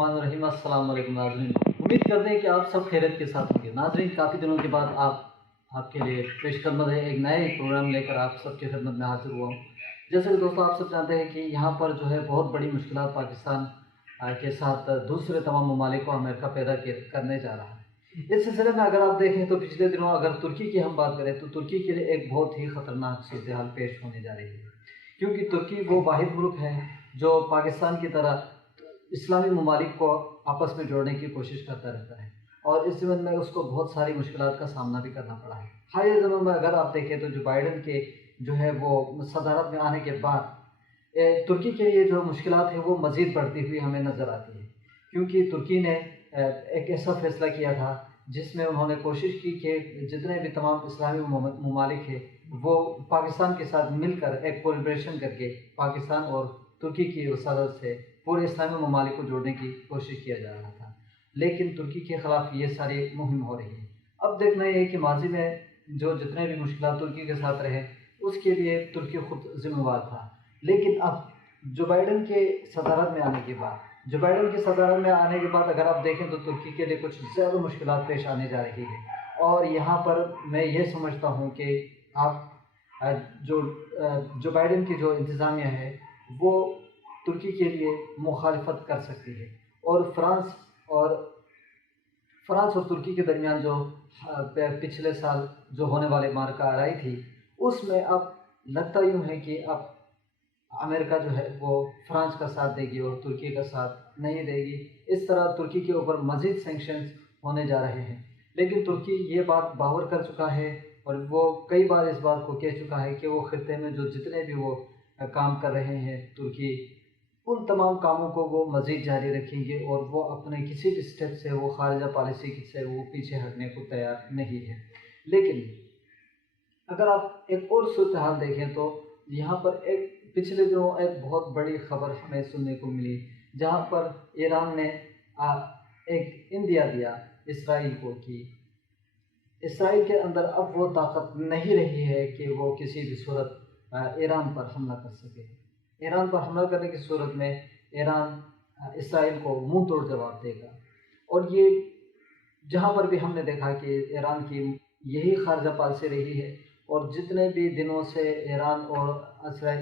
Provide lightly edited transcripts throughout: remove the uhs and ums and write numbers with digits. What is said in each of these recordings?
बिस्मिल्लाहिर्रहमानिर्रहीम। अस्सलाम वालेकुम नाज़रीन, उम्मीद करते हैं कि आप सब खैरियत के साथ होंगे। नाज़रीन, काफ़ी दिनों के बाद आपके लिए पेशकदमत है एक नए प्रोग्राम लेकर आप सबकी खिदमत में हाजिर हुआ हूँ। जैसे कि दोस्तों आप सब जानते हैं कि यहाँ पर जो है बहुत बड़ी मुश्किलात पाकिस्तान के साथ दूसरे तमाम ममालिक को अमेरिका पैदा करने जा रहा है। इस सिलसिले में अगर आप देखें तो पिछले दिनों अगर तुर्की की हम बात करें तो तुर्की के लिए एक बहुत ही ख़तरनाक सूरत हाल पेश होने जा रही है, क्योंकि तुर्की वो वाहिद मुल्क है जो पाकिस्तान की तरह इस्लामी ममालिक को आपस में जोड़ने की कोशिश करता रहता है, और इस ज़मीन में उसको बहुत सारी मुश्किलात का सामना भी करना पड़ा है। हाल दिनों में अगर आप देखें तो जो बाइडन के जो है वो सदारत में आने के बाद तुर्की के लिए जो मुश्किलात है वो मज़ीद बढ़ती हुई हमें नज़र आती है, क्योंकि तुर्की ने एक ऐसा फ़ैसला किया था जिसमें उन्होंने कोशिश की कि जितने भी तमाम इस्लामी ममालिक है वो पाकिस्तान के साथ मिलकर एक कोलैबोरेशन करके पाकिस्तान और तुर्की की वसालत से पूरे इस्लामी ममालिक को जोड़ने की कोशिश किया जा रहा था। लेकिन तुर्की के ख़िलाफ़ ये सारी मुहिम हो रही है। अब देखना ये है कि माजी में जो जितने भी मुश्किलात तुर्की के साथ रहे उसके लिए तुर्की खुद जिम्मेवार था, लेकिन अब जो बाइडन के सदारत में आने के बाद अगर आप देखें तो तुर्की के लिए कुछ ज़्यादा मुश्किलात पेश आने जा रही है। और यहाँ पर मैं ये समझता हूँ कि आप जो बाइडन की जो इंतज़ामिया है वो तुर्की के लिए मुखालिफत कर सकती है, और फ्रांस और तुर्की के दरमियान जो पिछले साल जो होने वाले मार्का आ रही थी उसमें अब लगता यूँ है कि अब अमेरिका जो है वो फ्रांस का साथ देगी और तुर्की का साथ नहीं देगी। इस तरह तुर्की के ऊपर मज़ीद सैंक्शंस होने जा रहे हैं। लेकिन तुर्की ये बात बावर कर चुका है और वो कई बार इस बात को कह चुका है कि वो खित्ते में जो जितने भी वो काम कर रहे हैं तुर्की उन तमाम कामों को वो मज़ीद जारी रखेंगे, और वो अपने किसी भी स्टेप से वो खारजा पॉलिसी से वो पीछे हटने को तैयार नहीं है। लेकिन अगर आप एक और सूरत हाल देखें तो यहाँ पर एक पिछले दिनों एक बहुत बड़ी खबर हमें सुनने को मिली, जहाँ पर ईरान ने एक इंदिया दिया इसराइल को कि इसराइल के अंदर अब वो ताकत नहीं रही है कि वो किसी भी सूरत ईरान पर हमला कर सके। ईरान पर हमला करने की सूरत में ईरान इसराइल को मुंह तोड़ जवाब देगा। और ये जहाँ पर भी हमने देखा कि ईरान की यही खारजा पॉलिसी रही है, और जितने भी दिनों से ईरान और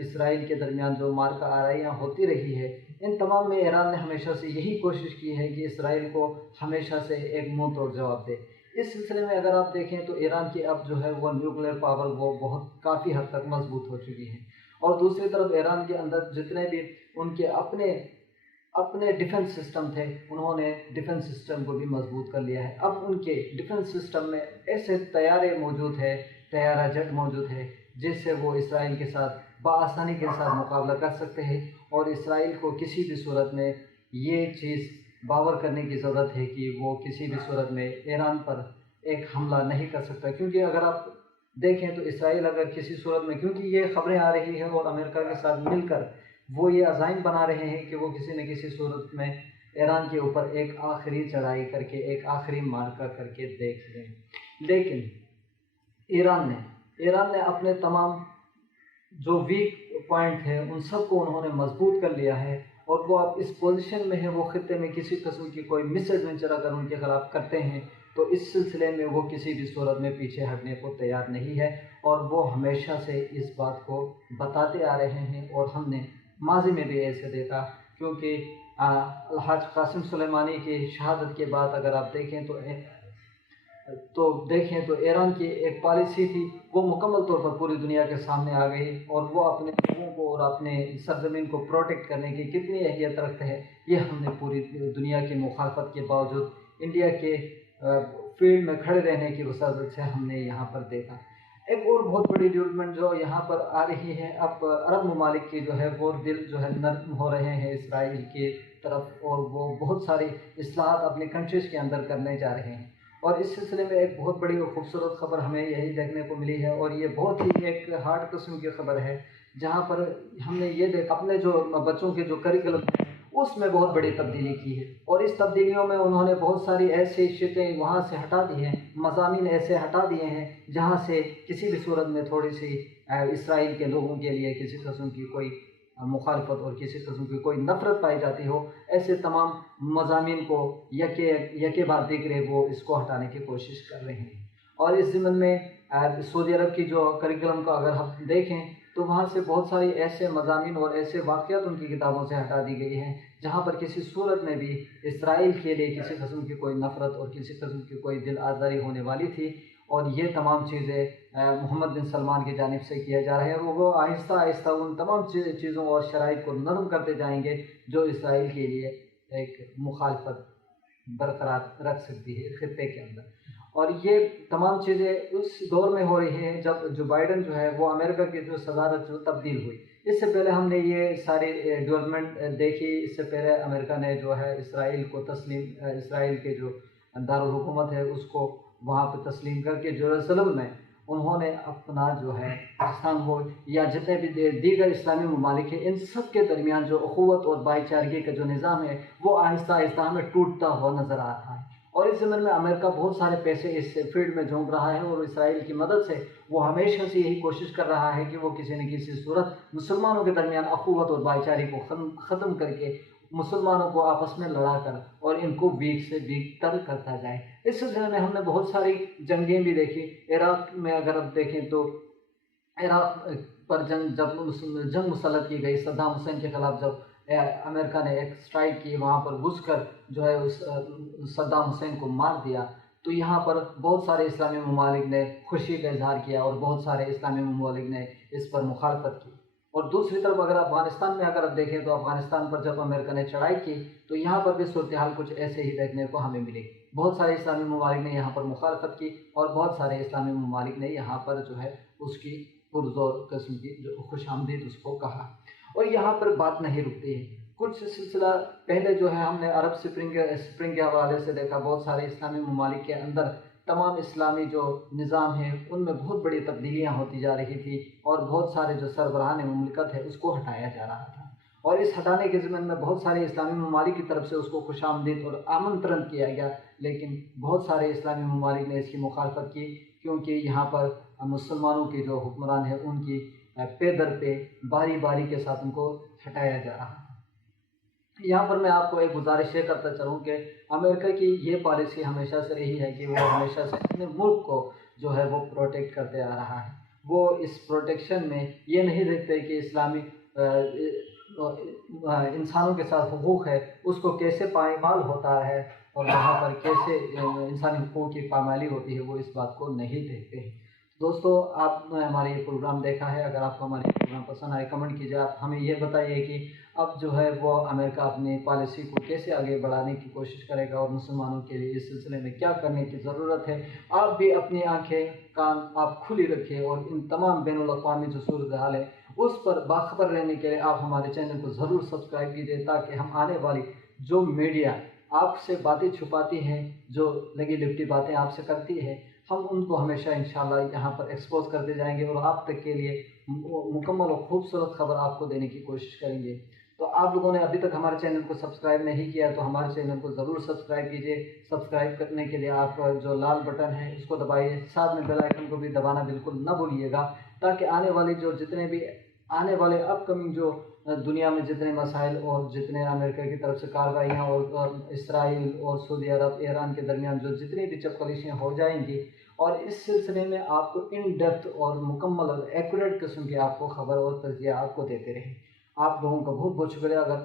इसराइल के दरमियान जो मार्का आराइयाँ होती रही है, इन तमाम में ईरान ने हमेशा से यही कोशिश की है कि इसराइल को हमेशा से एक मुंह तोड़ जवाब दे। इस सिलसिले में अगर आप देखें तो ईरान की अब जो है वो न्यूक्लियर पावर वो बहुत काफ़ी हद तक मजबूत हो चुकी है, और दूसरी तरफ ईरान के अंदर जितने भी उनके अपने डिफेंस सिस्टम थे उन्होंने डिफेंस सिस्टम को भी मजबूत कर लिया है। अब उनके डिफेंस सिस्टम में ऐसे तैयारा जेट मौजूद है जिससे वो इसराइल के साथ बआसानी के साथ मुकाबला कर सकते हैं, और इसराइल को किसी भी सूरत में ये चीज़ बावर करने की ज़रूरत है कि वो किसी भी सूरत में ईरान पर एक हमला नहीं कर सकता। क्योंकि अगर आप देखें तो इसराइल अगर किसी सूरत में, क्योंकि ये खबरें आ रही हैं और अमेरिका के साथ मिलकर वो ये अज़ाइम बना रहे हैं कि वो किसी न किसी सूरत में ईरान के ऊपर एक आखिरी चढ़ाई करके एक आखिरी मार्का करके देख लें। लेकिन ईरान ने अपने तमाम जो वीक पॉइंट है उन सबको उन्होंने मजबूत कर लिया है, और वो अब इस पोजीशन में है वो खित्ते में किसी किस्म की कोई मिस एडवेंचर अगर उनके ख़िलाफ़ करते हैं तो इस सिलसिले में वो किसी भी सूरत में पीछे हटने को तैयार नहीं है, और वो हमेशा से इस बात को बताते आ रहे हैं। और हमने माजी में भी ऐसे देखा, क्योंकि हाज कासिम सुलेमानी की शहादत के बाद अगर आप देखें तो ईरान की एक पॉलिसी थी वो मुकम्मल तौर पर पूरी दुनिया के सामने आ गई, और वो अपने लोगों को और अपने सरजमीन को प्रोटेक्ट करने की कितनी अहमियत रखते हैं ये हमने पूरी दुनिया की मुखालफत के बावजूद इंडिया के फील्ड में खड़े रहने की वसादत से हमने यहाँ पर देखा। एक और बहुत बड़ी डेवलपमेंट जो यहाँ पर आ रही है, अब अरब ममालिक की जो है वो दिल जो है नरम हो रहे हैं इसराइल की तरफ, और वो बहुत सारी इस्लाहात अपनी कंट्रीज़ के अंदर करने जा रहे हैं। और इस सिलसिले में एक बहुत बड़ी और खूबसूरत खबर हमें यही देखने को मिली है, और ये बहुत ही एक हार्ड किस्म की खबर है, जहाँ पर हमने ये देखा अपने जो बच्चों के जो करिकुलम है उसमें बहुत बड़ी तब्दीली की है, और इस तब्दीलियों में उन्होंने बहुत सारी ऐसी शिटें वहाँ से हटा दी हैं, मज़ामीन ऐसे हटा दिए हैं जहाँ से किसी भी सूरत में थोड़ी सी इसराइल के लोगों के लिए किसी किस्म की कोई مخالفت اور کسی قسم کی کوئی نفرت پائی جاتی ہو، ایسے تمام مضامین کو یکے بعد دیکھ رہے وہ اس کو ہٹانے کی کوشش کر رہے ہیں۔ اور اس ضمن میں سعودی عرب کی جو کریکولم کا اگر ہم دیکھیں تو وہاں سے بہت ساری ایسے مضامین اور ایسے واقعات ان کی کتابوں سے ہٹا دی گئی ہیں جہاں پر کسی صورت میں بھی اسرائیل کے لیے کسی قسم کی کوئی نفرت اور کسی قسم کی کوئی دل آزاری ہونے والی تھی۔ اور یہ تمام چیزیں محمد بن سلمان کی جانب سے کیا جا رہا ہے، اور وہ آہستہ آہستہ ان تمام چیزوں اور شرائط کو نرم کرتے جائیں گے جو اسرائیل کے لیے ایک مخالفت برقرار رکھ سکتی ہے خطے کے اندر۔ اور یہ تمام چیزیں اس دور میں ہو رہی ہیں جب جو بائیڈن جو ہے وہ امریکہ کی جو صدارت جو تبدیل ہوئی۔ اس سے پہلے ہم نے یہ ساری ڈیولپمنٹ دیکھی، اس سے پہلے امریکہ نے جو ہے اسرائیل کو اسرائیل کے جو دارالحکومت ہے اس کو وہاں پہ تسلیم کر کے یروشلم میں انہوں نے اپنا جو ہے پاکستان ہو یا جتنے بھی دیگر اسلامی ممالک ہیں ان سب کے درمیان جو اخوت اور بھائی چارگی کا جو نظام ہے وہ آہستہ آہستہ ہمیں ٹوٹتا ہوا نظر آ رہا ہے۔ اور اس زمین میں امریکہ بہت سارے پیسے اس فیلڈ میں جھونک رہا ہے، اور اسرائیل کی مدد سے وہ ہمیشہ سے یہی کوشش کر رہا ہے کہ وہ کسی نہ کسی صورت مسلمانوں کے درمیان اخوت اور بھائی چارگی کو ختم کر کے مسلمانوں کو آپس میں لڑا کر اور ان کو ویک سے ویک تر کرتا جائے۔ اس سلسلے میں ہم نے بہت ساری جنگیں بھی دیکھی۔ عراق میں اگر آپ دیکھیں تو عراق پر جب جنگ مسلط کی گئی صدام حسین کے خلاف، جب امریکہ نے ایک اسٹرائک کی وہاں پر گھس کر جو ہے اس صدام حسین کو مار دیا، تو یہاں پر بہت سارے اسلامی ممالک نے خوشی کا اظہار کیا اور بہت سارے اسلامی ممالک نے اس پر مخالفت کی۔ اور دوسری طرف اگر افغانستان میں اگر آپ دیکھیں تو افغانستان پر جب امریکہ نے چڑھائی کی تو یہاں پر بھی صورتحال کچھ ایسے ہی دیکھنے کو ہمیں ملی۔ بہت سارے اسلامی ممالک نے یہاں پر مخالفت کی اور بہت سارے اسلامی ممالک نے یہاں پر جو ہے اس کی پرزور قسم کی جو خوش آمدید اس کو کہا۔ اور یہاں پر بات نہیں رکتی ہے۔ کچھ سلسلہ پہلے جو ہے ہم نے عرب اسپرنگ کے حوالے سے دیکھا، بہت سارے اسلامی ممالک کے اندر تمام اسلامی جو نظام ہیں ان میں بہت بڑی تبدیلیاں ہوتی جا رہی تھی اور بہت سارے جو سربراہان مملکت ہے اس کو ہٹایا جا رہا تھا، اور اس ہٹانے کے ضمن میں بہت سارے اسلامی ممالک کی طرف سے اس کو خوش آمدید اور آمنترن کیا گیا، لیکن بہت سارے اسلامی ممالک نے اس کی مخالفت کی کیونکہ یہاں پر مسلمانوں کے جو حکمران ہیں ان کی پے در پہ باری باری کے ساتھ ان کو ہٹایا جا رہا ہے۔ یہاں پر میں آپ کو ایک گزارش یہ کرتا چلوں کہ امریکہ کی یہ پالیسی ہمیشہ سے رہی ہے کہ وہ ہمیشہ سے اپنے ملک کو جو ہے وہ پروٹیکٹ کرتے آ رہا ہے۔ وہ اس پروٹیکشن میں یہ نہیں دیکھتے کہ اسلامی انسانوں کے ساتھ حقوق ہے اس کو کیسے پائمال ہوتا ہے اور وہاں پر کیسے انسانی حقوق کی پامالی ہوتی ہے، وہ اس بات کو نہیں دیکھتے ہیں۔ دوستو، آپ نے ہمارا یہ پروگرام دیکھا ہے، اگر آپ کو ہمارے پروگرام پسند آئے کمنٹ کیجیے، آپ ہمیں یہ بتائیے کہ اب جو ہے وہ امریکہ اپنی پالیسی کو کیسے آگے بڑھانے کی کوشش کرے گا اور مسلمانوں کے لیے اس سلسلے میں کیا کرنے کی ضرورت ہے۔ آپ بھی اپنی آنکھیں کان آپ کھلی رکھیں اور ان تمام بین الاقوامی جو صورتحال ہے اس پر باخبر رہنے کے لیے آپ ہمارے چینل کو ضرور سبسکرائب کیجیے، تاکہ ہم آنے والی جو میڈیا آپ سے باتیں چھپاتی ہیں، جو لگی لپٹی باتیں آپ سے کرتی ہے، ہم ان کو ہمیشہ انشاءاللہ یہاں پر ایکسپوز کرتے جائیں گے اور آپ تک کے لیے مکمل اور خوبصورت خبر آپ کو دینے کی کوشش کریں گے۔ تو آپ لوگوں نے ابھی تک ہمارے چینل کو سبسکرائب نہیں کیا تو ہمارے چینل کو ضرور سبسکرائب کیجیے۔ سبسکرائب کرنے کے لیے آپ کا جو لال بٹن ہے اس کو دبائیے، ساتھ میں بیل آئیکن کو بھی دبانا بالکل نہ بھولیے گا، تاکہ آنے والی جو جتنے بھی آنے والے اپ کمنگ جو دنیا میں جتنے مسائل اور جتنے امریکہ کی طرف سے کارروائیاں اور اسرائیل اور سعودی عرب ایران کے درمیان جو جتنی بھی چپقلشیں ہو جائیں گی، اور اس سلسلے میں آپ کو ان ڈیپتھ اور مکمل اور ایکوریٹ قسم کی آپ کو خبر اور تجزیہ آپ کو دیتے رہیں۔ آپ لوگوں کا بہت بہت شکریہ۔ اگر